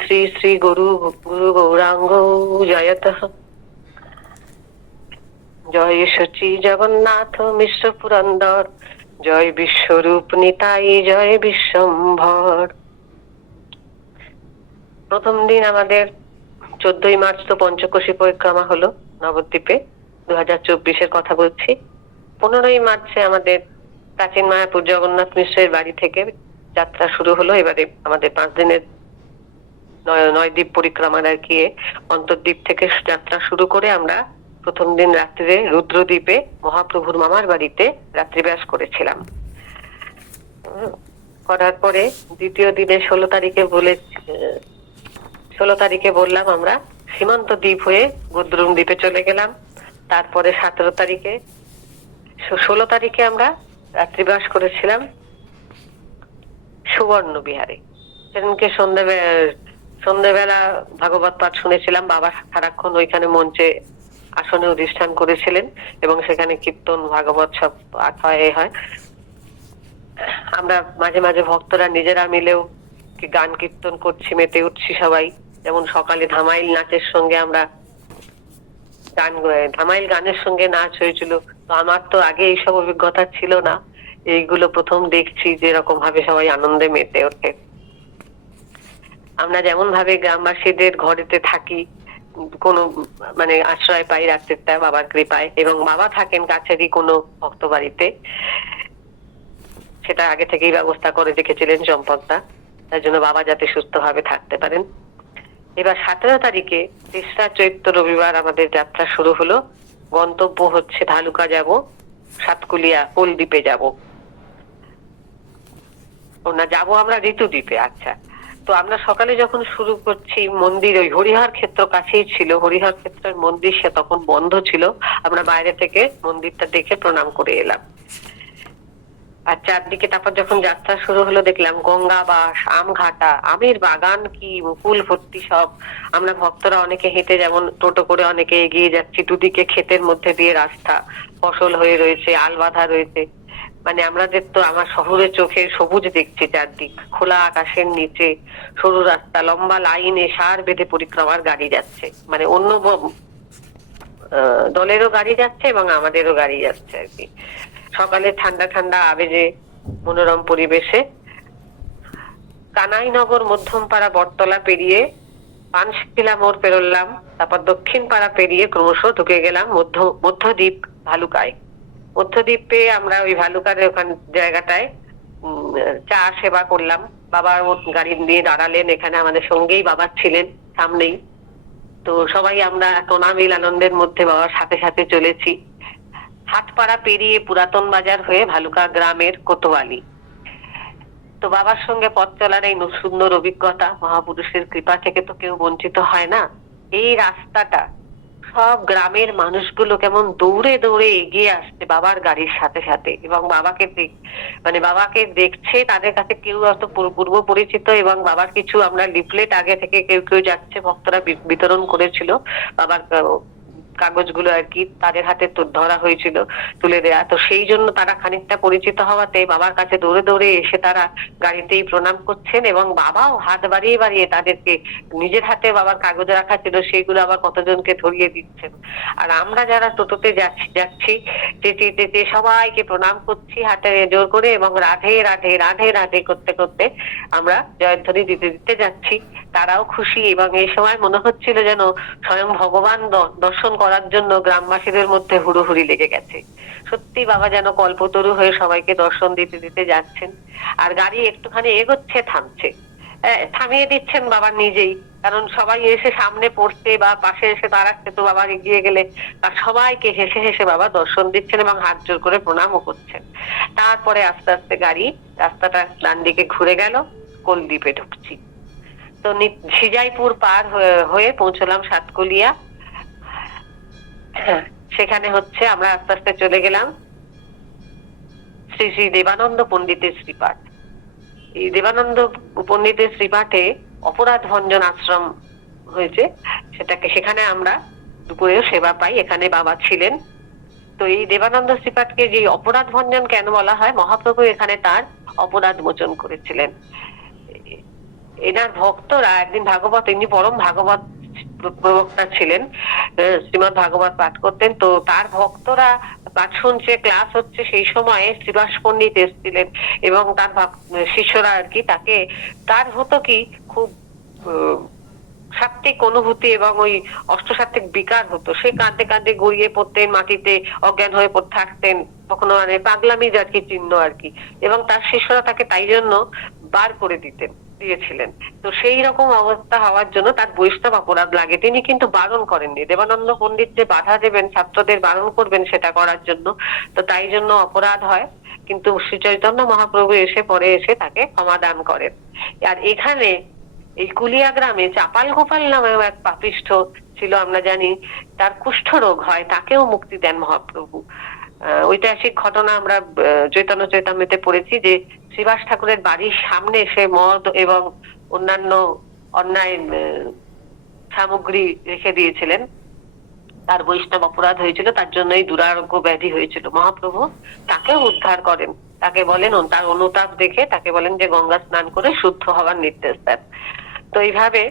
শ্রী শ্রী গুরু গুরু গৌরাঙ্গ জয়তঃ। জয় সচি জগন্নাথ মিশ্র পুরন্দর, জয় বিশ্বরূপ নিতাই, জয় বিশ্বম্ভর। প্রথম দিন আমাদের 14ই মার্চ তো পঞ্চকোশী পরিক্রমা হলো নবদ্বীপে, 2024-এর কথা বলছি। 15ই মার্চে আমাদের প্রাচীন মায়াপুর জগন্নাথ মিশ্রের বাড়ি থেকে যাত্রা শুরু হলো। এবারে আমাদের 5 দিনের নয় দ্বীপ পরিক্রমার আর কি অন্তর্দ্বীপ থেকে যাত্রা শুরু করে আমরা প্রথম দিন রাত্রে রুদ্রদ্বীপে মহাপ্রভুর মামার বাড়িতে রাত্রিবাস করেছিলাম। করার পরে দ্বিতীয় দিনে 16 তারিখে বললাম আমরা সীমান্ত দ্বীপ হয়ে গুদ্রুম দ্বীপে চলে গেলাম। তারপরে 17 তারিখে 16 তারিখে আমরা রাত্রিবাস করেছিলাম সুবর্ণ বিহারে। সেদিনকে সন্ধ্যেবেলা ভাগবত পাঠ শুনেছিলাম। বাবা সারাক্ষণ ওইখানে মঞ্চে আসনে অধিষ্ঠান করেছিলেন এবং সেখানে কীর্তন ভাগবত সব পাঠ হয়। আমরা মাঝে মাঝে ভক্তরা নিজেরা মিলেও গান কীর্তন করছি, মেতে উঠছি সবাই। যেমন সকালে ধামাইল নাচের সঙ্গে আমরা ধামাইল গানের সঙ্গে নাচ হয়েছিল। তো আমার তো আগে এইসব অভিজ্ঞতা ছিল না, এইগুলো প্রথম দেখছি যেরকম ভাবে সবাই আনন্দে মেতে ওঠে। আমরা যেমন ভাবে গ্রামবাসীদের ঘরেতে থাকি, কোনো মানে আশ্রয় পাই রাত্রিটা বাবার কৃপায়, এবং বাবা থাকেন কাছেরই কোনো ভক্ত বাড়িতে, সেটা আগে থেকেই ব্যবস্থা করে রেখেছিলেন চম্পকদা, তার জন্য বাবা যাতে সুস্থভাবে থাকতে পারেন। এবার 17 তারিখে 3রা চৈত্র রবিবার আমাদের যাত্রা শুরু হলো। গন্তব্য হচ্ছে ভালুকা যাব, সাতকুলিয়া কোলদ্বীপে যাব, না যাবো আমরা ঋতুদ্বীপে। আচ্ছা, তো আমরা সকালে যখন শুরু করছি, মন্দির ওই হরিহর ক্ষেত্র কাছেই ছিল, হরিহর ক্ষেত্রের মন্দির সে তখন বন্ধ ছিল। আমরা বাইরে থেকে মন্দিরটা দেখে প্রণাম করে এলাম। আর চারদিকে তারপর যখন যাত্রা শুরু হলো দেখলাম গঙ্গা বাস, আমঘাটা, আমের বাগান, কি মুকুল ভর্তি সব। আমরা ভক্তরা অনেকে হেঁটে, যেমন টোটো করে অনেকে এগিয়ে যাচ্ছি। দুদিকে ক্ষেতের মধ্যে দিয়ে রাস্তা, ফসল হয়ে রয়েছে, আল বাঁধা রয়েছে। মানে আমাদের তো আমার শহরের চোখে সবুজ দেখছি চারদিক, খোলা আকাশের নিচে সরু রাস্তা, লম্বা লাইনে সার বেঁধে পরিক্রমার গাড়ি যাচ্ছে। মানে অন্য দলেরও গাড়ি যাচ্ছে এবং আমাদেরও গাড়ি যাচ্ছে আর কি। সকালে ঠান্ডা ঠান্ডা আবেজে মনোরম পরিবেশে কানাইনগর, মধ্যমপাড়া, বটতলা পেরিয়ে পানশিলা মোড় পেরোলাম। তারপর দক্ষিণ পাড়া পেরিয়ে ক্রমশ ঢুকে গেলাম মধ্যদ্বীপ ভালুকায়। মধ্যদ্বীপে আমরা ওই ভালুকার ওখান জায়গাটায় চা সেবা করলাম। বাবার গাড়ি নিয়ে দাঁড়ালেন, এখানে আমাদের সঙ্গেই বাবা ছিলেন সামনেই। তো সবাই আমরা অনামিল আনন্দের মধ্যে বাবার সাথে সাথে চলেছি। হাটপাড়া পেরিয়ে পুরাতন বাজার হয়ে ভালুকা গ্রামের কোতোয়ালি। তো বাবার সঙ্গে পথ চলার এই সুন্দর অভিজ্ঞতা, মহাপুরুষের কৃপা থেকে তো কেউ বঞ্চিত হয় না। এই রাস্তাটা সব গ্রামের মানুষগুলো কেমন দৌড়ে দৌড়ে এগিয়ে আসছে বাবার গাড়ির সাথে সাথে, এবং বাবাকে দেখছে। তাদের কাছে কেউ অত পূর্ব পরিচিত, এবং বাবার কিছু আমরা লিফলেট আগে থেকে কেউ কেউ যাচ্ছে ভক্তরা বিতরণ করেছিল বাবার কাগজগুলো আর কি, তাদের হাতে ধরা হয়েছিল, তুলে দেয়া। তো সেই জন্য তারা খানিকটা পরিচিত হওয়াতে বাবার কাছে দৌড়ে দৌড়ে এসে তারা গাড়িতেই প্রণাম করছেন, এবং বাবাও হাত বাড়িয়ে বাড়িয়ে তাদেরকে, নিজের হাতে বাবার কাগজ রাখা ছিল সেইগুলো আবার কতজনকে ধরিয়ে দিচ্ছেন। আর আমরা যারা টোটোতে যাচ্ছি যেতে সবাইকে প্রণাম করছি হাতে জোর করে, এবং রাধে রাধে রাধে রাধে করতে করতে আমরা জয়ধ্বনি দিতে দিতে যাচ্ছি। তারাও খুশি, এবং এই সময় মনে হচ্ছিল যেন স্বয়ং ভগবান দর্শন করার জন্য গ্রামবাসীদের মধ্যে হুড়োহুড়ি লেগে গেছে। সত্যি বাবা যেন কল্পতরু হয়ে সবাইকে দর্শন দিতে দিতে যাচ্ছেন। আর গাড়ি একটুখানি এগোচ্ছে, থামছে, থামিয়ে দিচ্ছেন বাবা নিজেই, কারণ সবাই এসে সামনে পড়তে বা পাশে এসে দাঁড়াচ্ছে, তো বাবা এগিয়ে গেলে আর সবাইকে হেসে হেসে বাবা দর্শন দিচ্ছেন এবং হাত জোর করে প্রণামও করছেন। তারপরে আস্তে আস্তে গাড়ি রাস্তাটা ডান দিকে ঘুরে গেল, কোলদ্বীপে ঢুকছি। তো সিজাইপুর পার হয়ে পৌঁছলাম সাতকুলিয়া। সেখানে হচ্ছে আমরা আস্তে আস্তে চলে গেলাম শ্রী শ্রী দেবানন্দ পণ্ডিতের শ্রীপাঠ। এই দেবানন্দ পণ্ডিতের শ্রীপাঠে অপরাধ ভঞ্জন আশ্রম হয়েছে, সেখানে আমরা দুপুরেও সেবা পাই। এখানে বাবা ছিলেন। তো এই দেবানন্দ শ্রীপাঠকে যে অপরাধ ভঞ্জন কেন বলা হয়, মহাপ্রভু এখানে তার অপরাধ মোচন করেছিলেন। এনার ভক্তরা একদিন ভাগবত, ইনি পরম ভাগবত প্রবক্তা ছিলেন, শ্রীমৎ ভাগবত পাঠ করতেন। তো তার ভক্তরা পাঠ শুনছে, ক্লাস হচ্ছে, সেই সময়ে শ্রীবাস পণ্ডিত এসেছিলেন এবং তার শিষ্যরা আর কি তাকে, তার হতো কি খুব সাত্ত্বিক অনুভূতি এবং ওই অষ্টসাত্ত্বিক বিকার হতো। সে কাঁদতে কাঁদতে গড়িয়ে পড়তেন, মাটিতে অজ্ঞান হয়ে পড়ে থাকতেন, কখনো মানে পাগলামি আর কি চিহ্ন আর কি। এবং তার শিষ্যরা তাকে তাই জন্য বার করে দিয়েছিলেন। তো সেই রকম অবস্থা হওয়ার জন্য তার বৈষ্ণব অপরাধ লাগে। তিনি কিন্তু বারণ করেননি, দেবানন্দ পণ্ডিত যে বাধা দেবেন, ছাত্রদের বারণ করবেন সেটা করার জন্য, তো তাই জন্য অপরাধ হয়। কিন্তু শ্রী চৈতন্য মহাপ্রভু পরে এসে তাকে ক্ষমা দান করেন। আর এখানে এই কুলিয়া গ্রামে চাপাল গোপাল নামেও এক পাপিষ্ঠ ছিল, আমরা জানি, তার কুষ্ঠরোগ হয়, তাকেও মুক্তি দেন মহাপ্রভু। ঐতিহাসিক ঘটনা আমরা চৈতন্য চৈতামৃতে পড়েছি যে শ্রীবাস ঠাকুরের বাড়ির সামনে সে মদ এবং অন্যান্য অন্যায় সামগ্রী রেখে দিয়েছিলেন। তার বৈষ্ণব অপরাধ হয়েছিল, তার জন্য এই দুরারোগ্য ব্যাধি হয়েছিল। মহাপ্রভু তাকেও উদ্ধার করেন, তাকে বলেন, তার অনুতাপ দেখে তাকে বলেন যে গঙ্গা স্নান করে শুদ্ধ হওয়ার নির্দেশ দেন। তো এইভাবে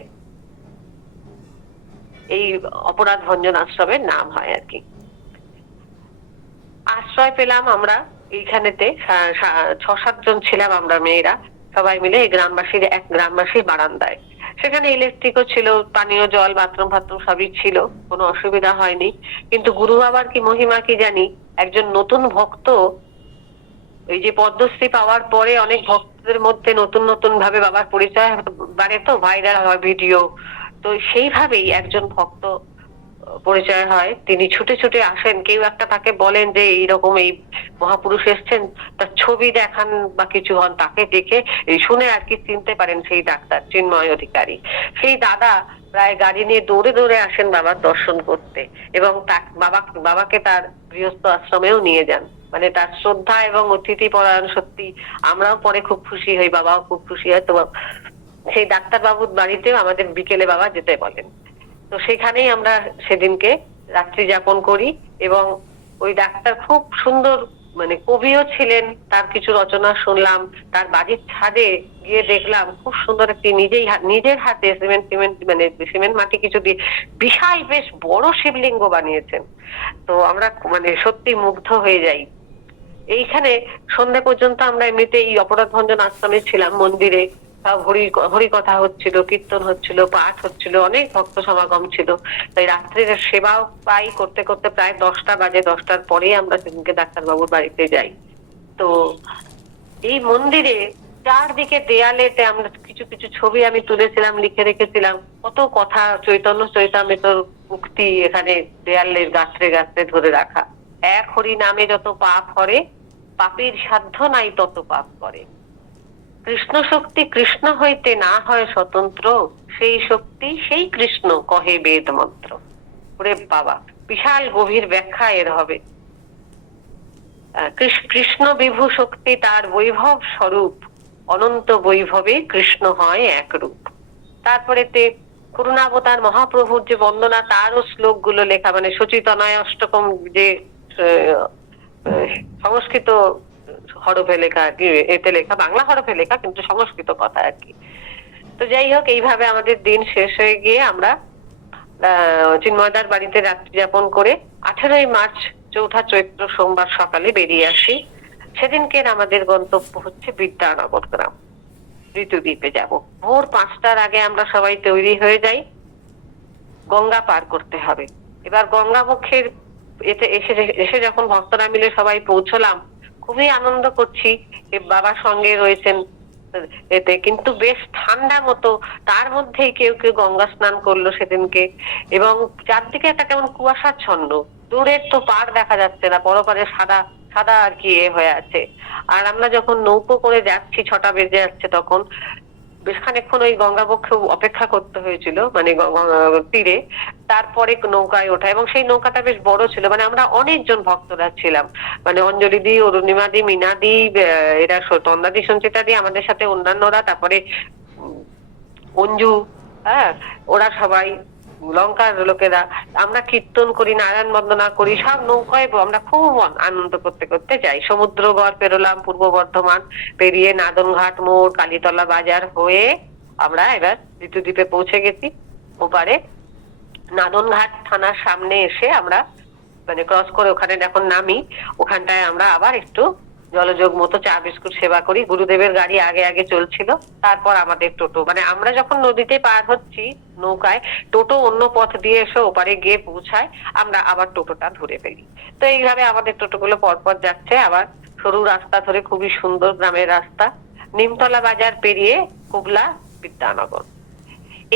এই অপরাধ ভঞ্জন আশ্রমের নাম হয় আর কি। আশ্রয় পেলাম আমরা এইখানেতে, 6-7 জন ছিলাম আমরা মেয়েরা, সবাই মিলে এই গ্রামবাসীর বারান্দায়। সেখানে ইলেকট্রিকও ছিল, পানীয় জল, বাথরুম ফাথরুম সবই ছিল, কোনো অসুবিধা হয়নি। কিন্তু গুরু বাবার কি মহিমা কি জানি, একজন নতুন ভক্ত, এই যে পদ্মশ্রী পাওয়ার পরে অনেক ভক্তদের মধ্যে নতুন নতুন ভাবে বাবার পরিচয় বাড়ে, তো ভাইরাল হয় ভিডিও। তো সেইভাবেই একজন ভক্ত পরিচয় হয়। তিনি ছুটে ছুটে আসেন, কেউ একটা তাকে বলেন যে এইরকম এই মহাপুরুষ এসছেন, তার ছবি দেখান বা কিছু হন, তাকে দেখে এই শুনে আর কি চিনতে পারেন সেই ডাক্তার চিন্ময় অধিকারী। সেই দাদা প্রায় গাড়ি নিয়ে দৌড়ে দৌড়ে আসেন বাবার দর্শন করতে এবং বাবাকে তার গৃহস্থ আশ্রমেও নিয়ে যান। মানে তার শ্রদ্ধা এবং অতিথি পরায়ণ, সত্যি আমরাও পরে খুব খুশি হই, বাবাও খুব খুশি হয়। তো সেই ডাক্তার বাবুর বাড়িতেও আমাদের বিকেলে বাবা যেতে বলেন। তো সেখানেই আমরা সেদিনকে রাত্রি যাপন করি। এবং ওই ডাক্তার খুব সুন্দর, মানে কবিও ছিলেন, তার কিছু রচনা শুনলাম। তার বাড়ির ছাদে গিয়ে দেখলাম খুব সুন্দর একটি নিজের হাতে সিমেন্ট মাটি কিছু দিয়ে বিশাল বেশ বড় শিবলিঙ্গ বানিয়েছেন। তো আমরা মানে সত্যি মুগ্ধ হয়ে যাই। এইখানে সন্ধ্যা পর্যন্ত আমরা এমনিতে এই অপরাধ ভঞ্জন আশ্রমে ছিলাম, মন্দিরে হরি কথা হচ্ছিল, কীর্তন হচ্ছিল, পাঠ হচ্ছিল, অনেক ভক্ত সমাগম ছিল। তাই রাত্রির সেবাও করতে করতে প্রায় 10টা বাজে। 10টার পরেই আমরা সেদিনকে ডাক্তারবাবুর বাড়িতে যাই। তো এই মন্দিরে চারদিকে দেয়ালেতে আমরা কিছু কিছু ছবি আমি তুলেছিলাম, লিখে রেখেছিলাম, কত কথা চৈতন্য চৈতামৃতর উক্তি এখানে দেয়ালের গাত্রে গাত্রে ধরে রাখা। এক হরি নামে যত পাপ হরে, পাপীর সাধ্য নাই তত পাপ করে। কৃষ্ণ শক্তি কৃষ্ণ হইতে না হয় স্বতন্ত্র, সেই শক্তি সেই কৃষ্ণ কহে বেদ মন্ত্র। ওরে বাবা, বিশাল গভীর ব্যাখ্যা এর হবে। কৃষ্ণ বিভু শক্তি তার বৈভব স্বরূপ, অনন্ত বৈভবে কৃষ্ণ হয় এক রূপ। তারপরেতে করুণাবতার মহাপ্রভুর যে বন্দনা, তারও শ্লোক গুলো লেখা, মানে সচিতনয় অষ্টকম যে সংস্কৃত হরফে লেখা আর কি, এতে লেখা, বাংলা হরফে লেখা কিন্তু সংস্কৃত কথা আর কি। তো যাই হোক, এইভাবে আমাদের দিন শেষ হয়ে গিয়ে আমরা চিন্ময়দার বাড়িতে রাত্রি যাপন করে 18ই মার্চ চৌঠা চৈত্র সোমবার সকালে বেরিয়ে আসি। সেদিনকে আমাদের গন্তব্য হচ্ছে বিদ্যানগর গ্রাম, ঋতুদ্বীপে যাব। ভোর 5টার আগে আমরা সবাই তৈরি হয়ে যাই, গঙ্গা পার করতে হবে। এবার গঙ্গা মুখের এসে যখন ভক্তরা মিলে সবাই পৌঁছলাম, খুবই আনন্দ করছি, বাবার সঙ্গে রয়েছেন এতে, কিন্তু বেশ ঠান্ডা মতো। তার মধ্যেই কেউ কেউ গঙ্গা স্নান করলো সেদিনকে, এবং চারদিকে একটা কেমন কুয়াশাচ্ছন্ন, দূরের তো পাড় দেখা যাচ্ছে না, পরপারে সাদা সাদা আর কি হয়ে আছে। আর আমরা যখন নৌকো করে যাচ্ছি, 6টা বেজে যাচ্ছে, তখন বেশ খানিকক্ষণ ওই গঙ্গা পক্ষে অপেক্ষা করতে হয়েছিল, মানে তীরে। তারপরে নৌকায় ওঠা, এবং সেই নৌকাটা বেশ বড় ছিল, মানে আমরা অনেকজন ভক্তরা ছিলাম, মানে অঞ্জলি দি, অরুণিমা দি, মিনা দি, এরা তন্দা দি, সঞ্চিতা দি, আমাদের সাথে অন্যান্যরা, তারপরে অঞ্জু, হ্যাঁ, ওরা সবাই, লঙ্কার লোকেরা। আমরা কীর্তন করি, নারায়ণ বন্দনা করি, সব নৌকায় আমরা খুব আনন্দ করতে করতে যাই। সমুদ্রগড় পেরোলাম, পূর্ব বর্ধমান পেরিয়ে নাদনঘাট মোড়, কালীতলা বাজার হয়ে আমরা এবার ঋতুদ্বীপে পৌঁছে গেছি। ওপারে নাদনঘাট থানার সামনে এসে আমরা মানে ক্রস করে ওখানে যখন নামি, ওখানটায় আমরা আবার একটু জলযোগ মতো চা বিস্কুট সেবা করি। গুরুদেবের গাড়ি আগে আগে চলছিল, তারপর আমাদের টোটো, মানে আমরা যখন নদীতে পার হচ্ছি নৌকায়, টোটো অন্য পথ দিয়ে এসে ওপারে গিয়ে পৌঁছায়, আমরা আবার টোটোটা ধরে ফেলি। তো এইভাবে আমাদের টোটোগুলো পরপর যাচ্ছে, আবার সরু রাস্তা ধরে, খুবই সুন্দর গ্রামের রাস্তা। নিমতলা বাজার পেরিয়ে কুবলা বিদ্যানগর।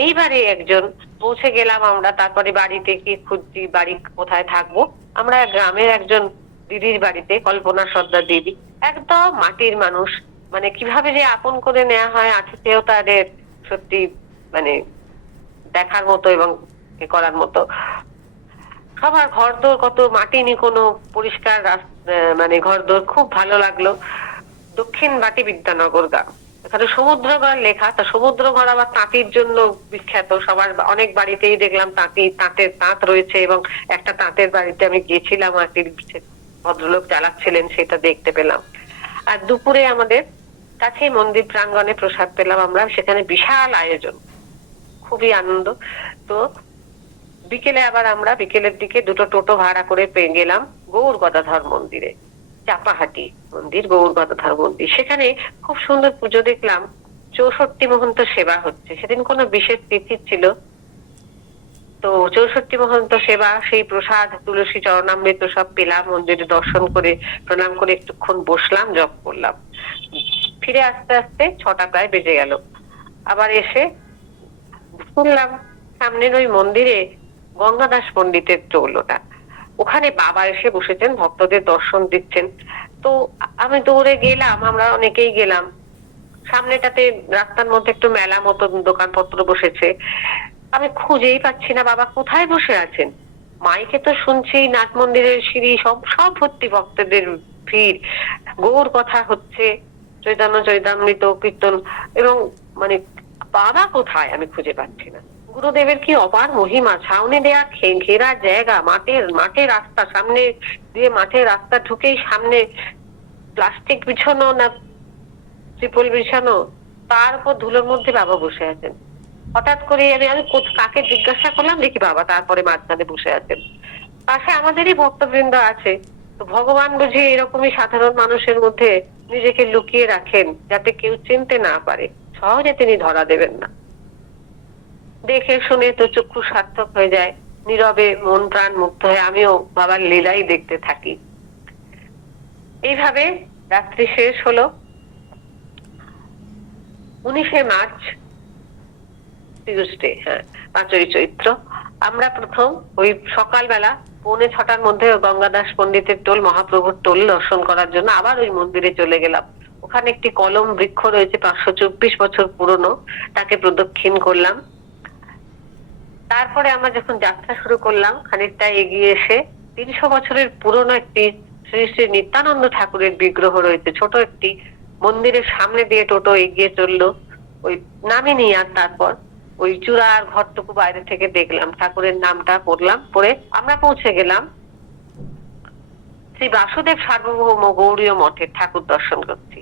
এইবারে একজন পৌঁছে গেলাম আমরা, তারপরে বাড়িতে কি খুঁজছি, বাড়ি কোথায় থাকবো। আমরা গ্রামের একজন দিদির বাড়িতে, কল্পনা সর্দার দিদি, একদম মাটির মানুষ, মানে কিভাবে যে আপন করে নেওয়া হয়, আতিথেয়তাদের সত্যি মানে দেখার মতো এবং এ করার মতো। সবার ঘরদোর কত মাটিনি, কোনো পরিষ্কার মানে ঘরদোর, খুব ভালো লাগলো। দক্ষিণ বাটি বিদ্যানগর গ্রাম, এখানে সমুদ্রগড় লেখা। তা সমুদ্রগড় আবার তাঁতির জন্য বিখ্যাত, সবার অনেক বাড়িতেই দেখলাম তাঁতের তাঁত রয়েছে, এবং একটা তাঁতের বাড়িতে আমি গিয়েছিলাম, আর ভদ্রলোক চালাচ্ছিলেন, সেটা দেখতে পেলাম। আর দুপুরে আমাদের কাছে মন্দির প্রাঙ্গণে প্রসাদ পেলাম আমরা, সেখানে বিশাল আয়োজন, খুবই আনন্দ। তো বিকেলে আবার আমরা বিকেলের দিকে দুটো টোটো ভাড়া করে পেয়ে গেলাম গৌর গদাধর মন্দিরে, চাপাহাটি মন্দির, গৌর গদাধর মন্দির। সেখানে খুব সুন্দর পুজো দেখলাম, 64 মহন্ত সেবা হচ্ছে। সেদিন কোনো বিশেষ তিথি ছিল, তো 64 মহন্ত সেবা, সেই প্রসাদ, তুলসী চরণামৃত সব পেলাম। মন্দিরে দর্শন করে প্রণাম করে একটুক্ষণ বসলাম, জপ করলাম। ফিরে আস্তে আস্তে 6টা প্রায় বেজে গেল। আবার এসে শুনলাম সামনের ওই মন্দিরে গঙ্গাদাস পণ্ডিতের টোল, ওটা, ওখানে বাবা এসে বসেছেন, ভক্তদের দর্শন দিচ্ছেন। তো আমি দৌড়ে গেলাম, আমরা অনেকেই গেলাম। সামনেটাতে রাস্তার মধ্যে একটু মেলা মতো দোকানপত্র বসেছে, আমি খুঁজেই পাচ্ছি না বাবা কোথায় বসে আছেন। মাইকে তো শুনছি নাট মন্দিরের সিঁড়ি সব সব ভর্তি, ভক্তদের ভিড়, গৌর কথা হচ্ছে, চৈতন্য চৈতামৃত কীর্তন, এবং মানে বাবা কোথায় আমি খুঁজে পাচ্ছি না। গুরুদেবের কি অপার মহিমা, ছাউনি দেয়া ঘেরা জায়গা, মাঠের রাস্তা, সামনে দিয়ে মাঠের রাস্তা ঢুকেই সামনে প্লাস্টিক বিছানো না ত্রিপল বিছানো, তার উপর ধুলোর মধ্যে বাবা বসে আছেন। হঠাৎ করে আমি আমি কাকে জিজ্ঞাসা করলাম, দেখি বাবা তারপরে মাঝখানে বসে আছেন। পাশে আমাদেরই ভক্তবৃন্দ আছে। তো ভগবান বুঝি এরকমই সাধারণ মানুষের মধ্যে নিজেকে লুকিয়ে রাখেন, যাতে কেউ চিনতে না পারে, সহজে তিনি ধরা দেবেন না। দেখে শুনে তো চক্ষু সার্থক হয়ে যায়, নীরবে মন প্রাণ মুক্ত হয়ে আমিও বাবার লীলাই দেখতে থাকি। এইভাবে রাত্রি শেষ হলো। 19শে মার্চ, টিউসডে, হ্যাঁ, 5ই চৈত্র। আমরা প্রথম ওই সকালবেলা 6:45-র মধ্যে গঙ্গাদাস পণ্ডিতের টোল, মহাপ্রভুর টোল দর্শন করার জন্য আবার ওই মন্দিরে চলে গেলাম। ওখানে একটি কলম বৃক্ষ রয়েছে, 524 বছর পুরনো, তাকে প্রদক্ষিণ করলাম। তারপরে আমরা যখন যাত্রা শুরু করলাম, খানিকটা এগিয়ে এসে 300 বছরের পুরনো একটি শ্রী শ্রী নিত্যানন্দ ঠাকুরের বিগ্রহ রয়েছে, ছোট একটি, মন্দিরের সামনে দিয়ে টোটো এগিয়ে চললো। ওই নামিনি, আর তারপর ওই চূড়ার ঘরটুকু বাইরে থেকে দেখলাম, ঠাকুরের নামটা পড়লাম, পড়ে আমরা পৌঁছে গেলাম শ্রী বাসুদেব সার্বভৌম গৌড়ীয় মঠের ঠাকুর দর্শন করছি।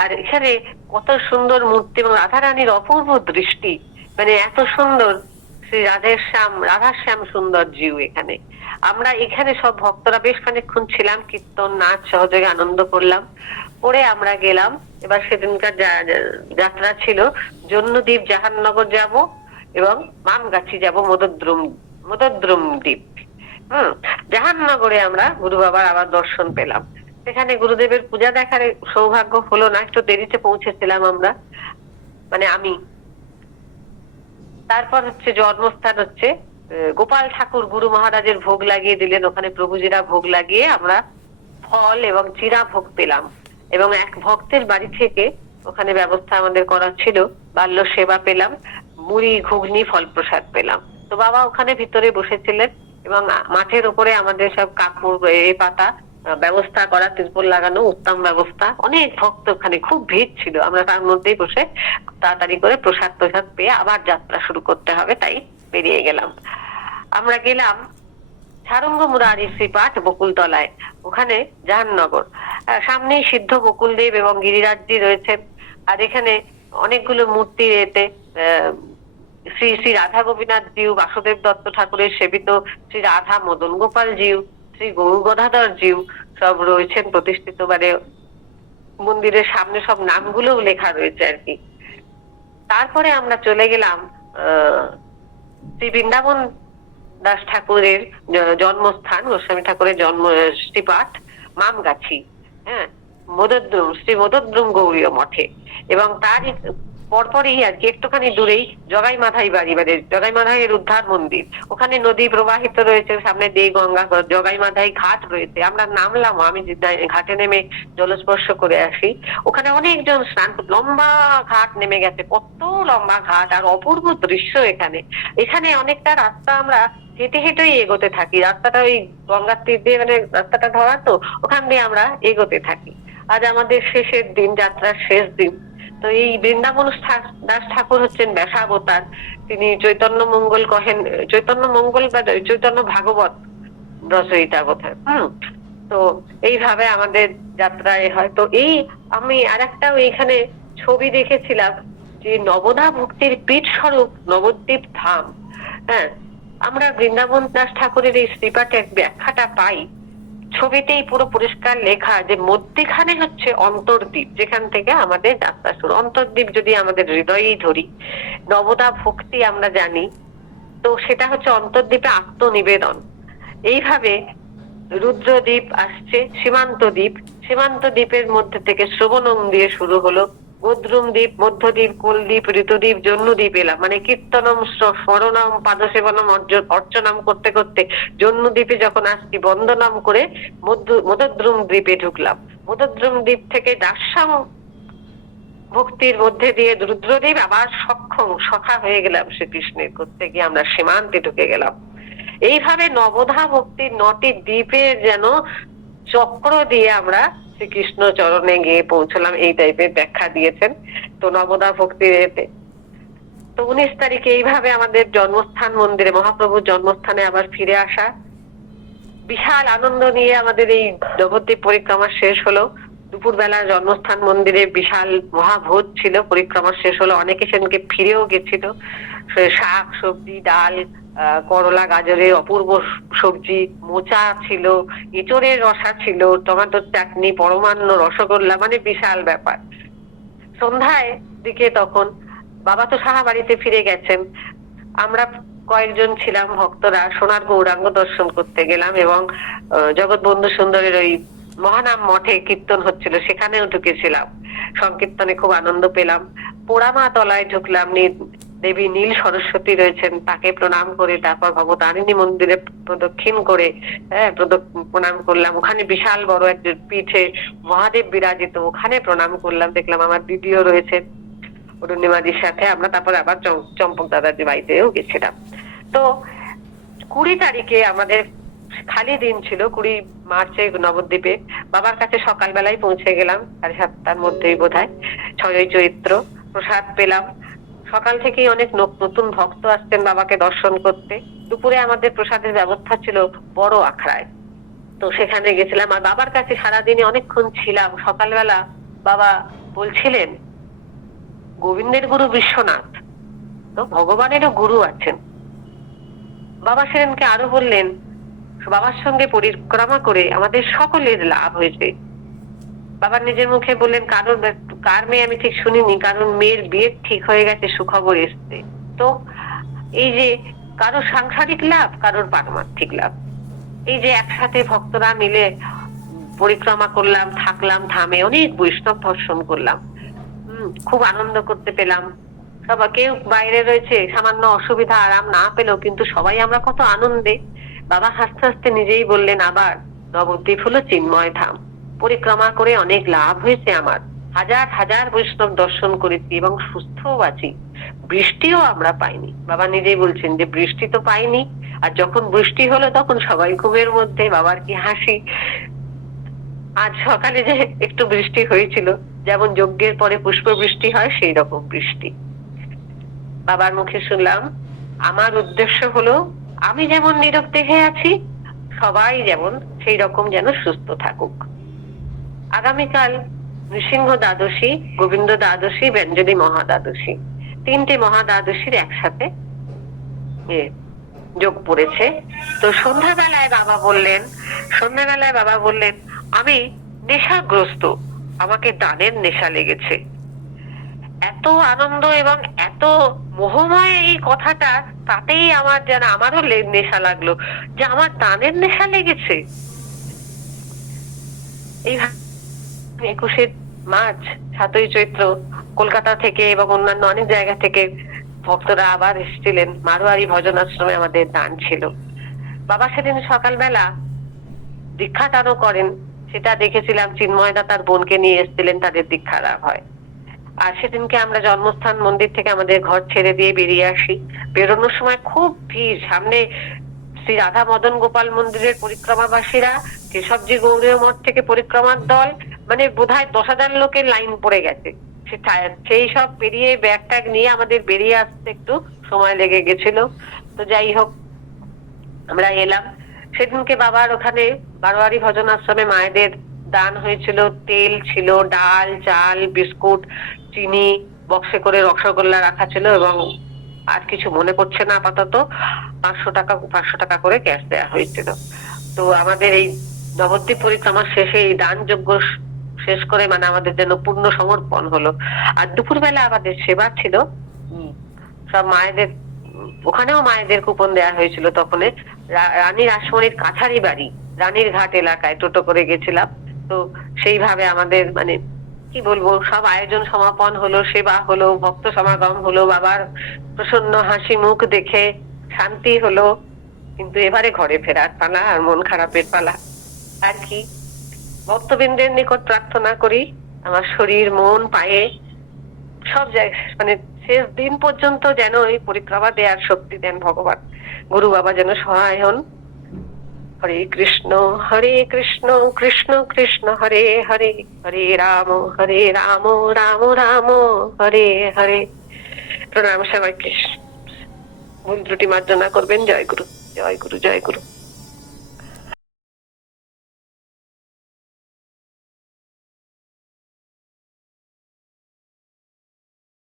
আর এখানে কত সুন্দর মূর্তি এবং রাধারানীর অপূর্ব দৃষ্টি, মানে এত সুন্দর শ্রী রাধাশ্যাম সুন্দর জিউ এখানে। আমরা এখানে সব ভক্তরা বেশ খানিকক্ষণ ছিলাম, কীর্তন নাচ সহযোগে আনন্দ করলাম। পরে আমরা গেলাম, এবার সেদিনকার যাত্রা ছিল জন্মদ্বীপ, জাহাননগর যাব এবং মামগাছি যাব, মদদ্রুম দ্বীপ। জাহাননগরে আমরা গুরু বাবার আবার দর্শন পেলাম। সেখানে গুরুদেবের পূজা দেখার সৌভাগ্য হলো না, একটু দেরিতে পৌঁছেছিলাম আমরা, মানে আমি। তারপর হচ্ছে জন্মস্থান হচ্ছে গোপাল ঠাকুর, গুরু মহারাজের ভোগ লাগিয়ে দিলেন, ওখানে প্রভুজিরা ভোগ লাগিয়ে আমরা ফল এবং চিরা ভোগ পেলাম। এবং এক ভক্তের বাড়ি থেকে ওখানে ব্যবস্থা আমাদের করা ছিল, বাল্য সেবা পেলাম, মুড়ি ঘুগনি ফল প্রসাদ পেলাম। তো বাবা ওখানে ভিতরে বসেছিলেন, এবং মাঠের উপরে আমাদের সব কাপড় পাতা ব্যবস্থা করা, তিরপল লাগানো, উত্তম ব্যবস্থা। অনেক ভক্ত ওখানে, খুব ভিড় ছিল। আমরা তার মধ্যেই বসে তাড়াতাড়ি করে প্রসাদ পেয়ে আবার যাত্রা শুরু করতে হবে, তাই বেরিয়ে গেলাম। আমরা গেলাম সারঙ্গ মুরারি শ্রীপাঠ বকুলতলায়, ওখানে জাহাননগর। সামনেই সিদ্ধ বকুলদেব এবং গিরিরাজজি রয়েছে। আর এখানে অনেকগুলো মূর্তির এতে শ্রী শ্রী রাধা গোপীনাথ জিউ, বাসুদেব দত্ত ঠাকুরের সেবিত শ্রী রাধা মদন গোপাল জিউ, শ্রী গৌর গদাধর জিউ সব রয়েছেন প্রতিষ্ঠিত। মানে মন্দিরের সামনে সব নামগুলোও লেখা রয়েছে আর কি। তারপরে আমরা চলে গেলাম শ্রী বৃন্দাবন দাস ঠাকুরের জন্মস্থান, গোস্বামী ঠাকুরের জন্ম শ্রীপাঠ মামগাছি, হ্যাঁ, মদদ্রুম, শ্রী মদদ্রুম গৌরীয় মঠে। এবং তারই পরপরই আর কি একটুখানি দূরেই জগাই মাধাই বাড়ি, মানে জগাই মাধাইয়ের উদ্ধার মন্দির। ওখানে নদী প্রবাহিত রয়েছে, সামনে দিয়ে গঙ্গা, জগাই মাধাই ঘাট রয়েছে। আমরা নামলাম, আমি ঘাটে নেমে জলস্পর্শ করে আসি। ওখানে অনেকজন স্নান, লম্বা ঘাট নেমে গেছে, কত লম্বা ঘাট আর অপূর্ব দৃশ্য এখানে। এখানে অনেকটা রাস্তা আমরা হেঁটে হেঁটেই এগোতে থাকি। রাস্তাটা ওই গঙ্গার তীর দিয়ে, মানে রাস্তাটা ধরা, তো ওখান দিয়ে আমরা এগোতে থাকি। আজ আমাদের শেষের দিন, যাত্রার শেষ দিন। তো এই বৃন্দাবন দাস ঠাকুর হচ্ছেন ব্যাসাবতার। তিনি চৈতন্য মঙ্গল কহেন, চৈতন্য মঙ্গল বা চৈতন্য ভাগবত রচয়িতা বোধহয়। তো এইভাবে আমাদের যাত্রায় হয়। তো এই আমি আরেকটাও এখানে ছবি দেখেছিলাম যে নবদা ভক্তির পীঠ স্বরূপ নবদ্বীপ ধাম। হ্যাঁ, আমরা বৃন্দাবন দাস ঠাকুরের এই শ্রীপাঠের ব্যাখ্যাটা পাই, ছবিতেই পুরো পরিষ্কার লেখা যে মধ্যখানে হচ্ছে অন্তর্দ্বীপ, যেখান থেকে আমাদের যাত্রা শুরু। অন্তর্দ্বীপ যদি আমাদের হৃদয়েই ধরি, নবদা ভক্তি আমরা জানি, তো সেটা হচ্ছে অন্তর্দ্বীপে আত্মনিবেদন। এইভাবে রুদ্রদ্বীপ আসছে, সীমান্ত দ্বীপ, সীমান্ত দ্বীপের মধ্যে থেকে শ্রবণম দিয়ে শুরু হলো, গোদ্রুম দ্বীপ, মধ্যদ্বীপ, কোলদ্বীপ, ঋতুদ্বীপ, জন্মদ্বীপ এলাম। মানে কীর্তনম, স্মরণম, পাদসেবনম, অর্চনাম করতে করতে জন্মদ্বীপে যখন আসছি, বন্দনাম করে মদদ্রুম দ্বীপে ঢুকলাম। মদদ্রুম দ্বীপ থেকে দাস্যাম ভক্তির মধ্যে দিয়ে রুদ্রদ্বীপ, আবার সক্ষম সখা হয়ে গেলাম শ্রীকৃষ্ণের, করতে গিয়ে আমরা সীমান্তে ঢুকে গেলাম। এইভাবে নবধা ভক্তির 9টি দ্বীপের যেন চক্র দিয়ে আমরা শ্রীকৃষ্ণ চরণে গিয়ে পৌঁছলাম, এই টাইপের ব্যাখ্যা দিয়েছেন। তো নবদা ভক্তির এতে তো 19 তারিখে এইভাবে আমাদের জন্মস্থান মন্দিরে, মহাপ্রভুর জন্মস্থানে আবার ফিরে আসা। বিশাল আনন্দ নিয়ে আমাদের এই নবদ্বীপ পরিক্রমা শেষ হলো। দুপুরবেলা জন্মস্থান মন্দিরে বিশাল মহাভোজ ছিল, পরিক্রমা শেষ হলো। অনেকে সেদিনকে ফিরেও গেছিল। শাক সবজি, ডাল, করলা গাজরের অপূর্ব সবজি, মোচা ছিল, এঁচড়ের রসা ছিল, টমেটোর চাটনি, পরমান্ন, রসগোল্লা, মানে বিশাল ব্যাপার। সন্ধ্যায় দিকে তখন বাবা তো সাহা বাড়িতে ফিরে গেছেন, আমরা কয়েকজন ছিলাম ভক্তরা সোনার গৌরাঙ্গ দর্শন করতে গেলাম। এবং জগৎ বন্ধু সুন্দরের ওই মহানাম মঠে কীর্তন হচ্ছিল, সেখানেও ঢুকেছিলাম। সংকীর্তনে খুব আনন্দ পেলাম। পোড়ামা তলায় ঢুকলাম, দেবী নীল সরস্বতী রয়েছেন, তাকে প্রণাম করে তারপর ভবতারিণী মন্দিরে প্রদক্ষিণ করে প্রণাম করলাম। ওখানে বিশাল বড় একটা পিঠে মহাদেব বিরাজিত, ওখানে প্রণাম করলাম। দেখলাম আমার দিদিও রয়েছে অরুণিমাদির সাথে। আমরা তারপর আবার চম্পক দাদাজি বাড়িতেও গেছিলাম। তো 20 তারিখে আমাদের খালি দিন ছিল, 20 মার্চে নবদ্বীপে বাবার কাছে সকালবেলায় পৌঁছে গেলাম, 7:30টার মধ্যেই বোধহয়। 6ই চৈত্র প্রসাদ পেলাম। সকাল থেকেই অনেক নতুন ভক্ত আসতেন বাবাকে দর্শন করতে। দুপুরে আমাদের প্রসাদের ব্যবস্থা ছিল বড় আখড়ায়, তো সেখানে গেছিলাম। আর বাবার কাছে সারাদিনে অনেকক্ষণ ছিলাম। সকালবেলা বাবা বলছিলেন গোবিন্দের গুরু বিশ্বনাথ, তো ভগবানেরও গুরু আছেন। বাবা সেদিনকে আরো বললেন বাবার সঙ্গে পরিক্রমা করে আমাদের সকলের লাভ হয়েছে। বাবা নিজের মুখে বললেন কার মেয়ে আমি ঠিক শুনিনি, কারণ মেয়ের বিয়ে ঠিক হয়ে গেছে, সুখবর এসছে। তো এই যে কারোর সাংসারিক লাভ, কারোর পারমার্থিক লাভ, এই যে একসাথে ভক্তরা মিলে পরিক্রমা করলাম, থাকলাম ধামে, অনেক বৈষ্ণব দর্শন করলাম, খুব আনন্দ করতে পেলাম। সবাই কেউ বাইরে রয়েছে, সামান্য অসুবিধা আরাম না পেলেও কিন্তু সবাই আমরা কত আনন্দে। বাবা হাসতে হাসতে নিজেই বললেন আবার নবদ্বীপ হলো চিন্ময় ধাম, পরিক্রমা করে অনেক লাভ হয়েছে আমার, হাজার হাজার বৈষ্ণব দর্শন করেছি এবং সুস্থও আছি, বৃষ্টিও আমরা পাইনি। বাবা নিজেই বলছেন যে বৃষ্টি তো পাইনি, আর যখন বৃষ্টি হলো তখন সবাই ঘুমের মধ্যে। বাবার কি হাসি। আজ সকালে যে একটু বৃষ্টি হয়েছিল, যেমন যজ্ঞের পরে পুষ্প বৃষ্টি হয় সেই রকম বৃষ্টি বাবার মুখে শুনলাম। আমার উদ্দেশ্য হলো আমি যেমন নীরব দেহে আছি, সবাই যেমন সেই রকম যেন সুস্থ থাকুক। আগামীকাল নৃসিংহ দ্বাদশী, গোবিন্দ দ্বাদশী, ব্যঞ্জনী মহাদ্বাদশী, তিনটে মহাদ্বাদশীর একসাথে যোগ পড়েছে। তো সন্ধ্যাবেলায় বাবা বললেন আমি নেশাগ্রস্ত, আমাকে দানের নেশা লেগেছে। এত আনন্দ এবং এত মোহময় এই কথাটা, তাতেই আমার যেন আমারও নেশা লাগলো যে আমার দানের নেশা লেগেছে। এই 21শে মার্চ, 7ই চৈত্র কলকাতা থেকে এবং অন্যান্য অনেক জায়গা থেকে ভক্তরা আবার এসেছিলেন। মারোয়ারি ভজন আশ্রমে আমাদের দান ছিল। বাবা সেদিন সকালবেলা দীক্ষা দানও করেন, সেটা দেখেছিলাম। চিন্ময়দা তার বোনকে নিয়ে এসেছিলেন, তাদের দীক্ষা লাভ হয়। আর সেদিনকে আমরা জন্মস্থান মন্দির থেকে আমাদের ঘর ছেড়ে দিয়ে বেরিয়ে আসি। বেরোনোর সময় খুব ভিড়। সামনে শ্রী রাধা মদন গোপাল মন্দিরের পরিক্রমাবাসীরা, কেশবজি গৌরীয় মঠ থেকে পরিক্রমার দল, মানে বোধহয় 10,000 লোকের লাইন পড়ে গেছে। সেই সব পেরিয়ে ব্যাগ ট্যাগ নিয়ে আমাদের বেরিয়ে আসতে একটু সময় লেগে গেছিল। তো যাই হোক, আমরা এলাম। সেদিনকে বাবার ওখানে বারোয়ারি ভজন আশ্রমে মায়েদের দান হয়েছিল। তেল ছিল, ডাল, চাল, বিস্কুট, চিনি, বক্সে করে রসগোল্লা রাখা ছিল, এবং আর কিছু মনে পড়ছে না আপাতত। 500 টাকা করে ক্যাশ দেওয়া হয়েছিল। তো আমাদের এই নবদ্বীপ পরিক্রমা শেষে এই দান যজ্ঞ শেষ করে মানে আমাদের যেন পূর্ণ সমর্পণ হলো। আর দুপুরবেলা আমাদের সেবা ছিল। সব মায়েদের, ওখানেও মায়েদের কুপন দেওয়া হয়েছিল। তখন রানীর আসমনির কাছারি বাড়ি, রানীর ঘাট এলাকায় টোটো করে গেছিলাম। তো সেইভাবে আমাদের মানে কি বলবো, সব আয়োজন সমাপন হলো, সেবা হলো, ভক্ত সমাগম হলো, বাবার প্রসন্ন হাসি মুখ দেখে শান্তি হলো। কিন্তু এবারে ঘরে ফেরার পালা, আর মন খারাপের পালা। আর কি, ভক্তবৃন্দের নিকট প্রার্থনা করি আমার শরীর, মন, পায়ে সব জায়গায় মানে শেষ দিন পর্যন্ত যেন এই পরিক্রমা দেওয়ার শক্তি দেন ভগবান। গুরু বাবা যেন সহায় হন। হরে কৃষ্ণ কৃষ্ণ কৃষ্ণ হরে হরে, হরে রাম রাম রাম হরে হরে। প্রণাম সবাইকে। ভুল ত্রুটি মার্জনা করবেন। জয় গুরু, জয় গুরু, জয় গুরু।